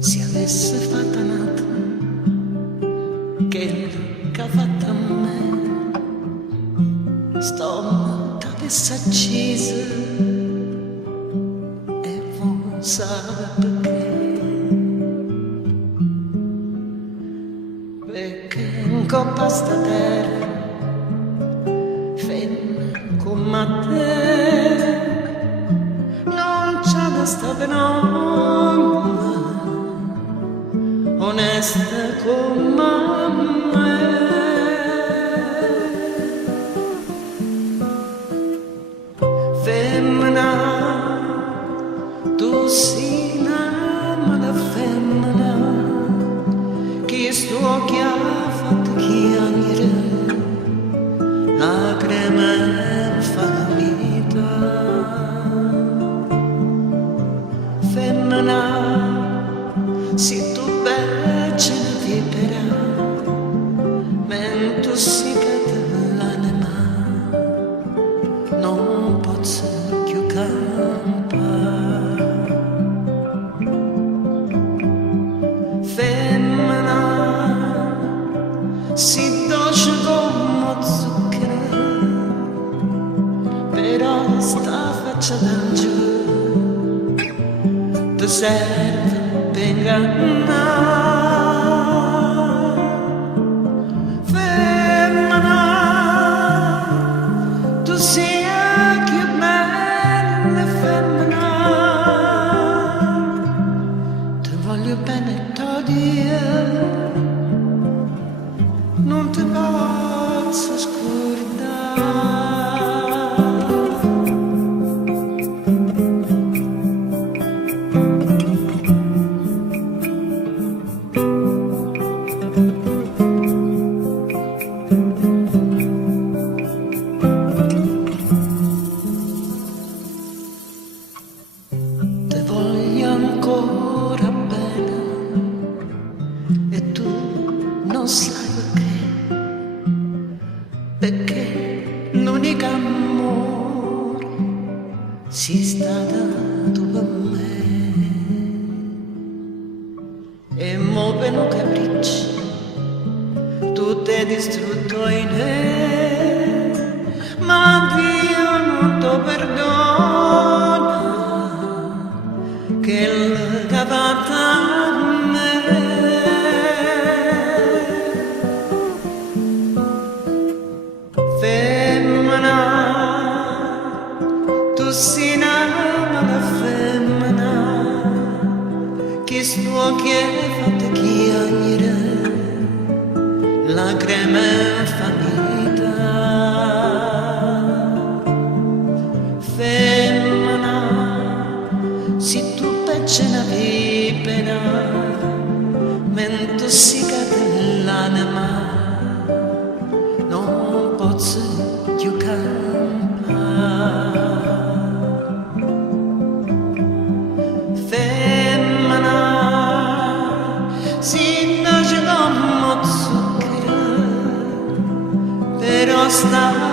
se avesse fatta nata che ha fatto a me, sto t'avesse accesa e non sa perché in coppa sta terra femmina come te non c'ha da sta penoma onesta come me. Femmina, tu sei una mala femmina che sto che ha fatto chiamare la crema fa vita. Femmina, se tu ce la vipera mentre si cade l'anima non posso più campare. Femmina, si dolce come zucchero, però sta faccia d'angelo ti serve per ingannare. Bene t'odio, non ti posso scordare. Ti voglio ancora bene e tu non sai perché l'unico amore si sta dato per me e mo per un capriccio tu ti hai distrutto in me, ma Dio non ti perdona che l'ha fatta a me. Femmina, tu sei una mala femmina che sto che hai fatto chiamare la crema fa vita. Femmina, se tu pecce una vipera mentre si cade l'anima non posso più campare. Femmina, si nasce come zucchero, però sta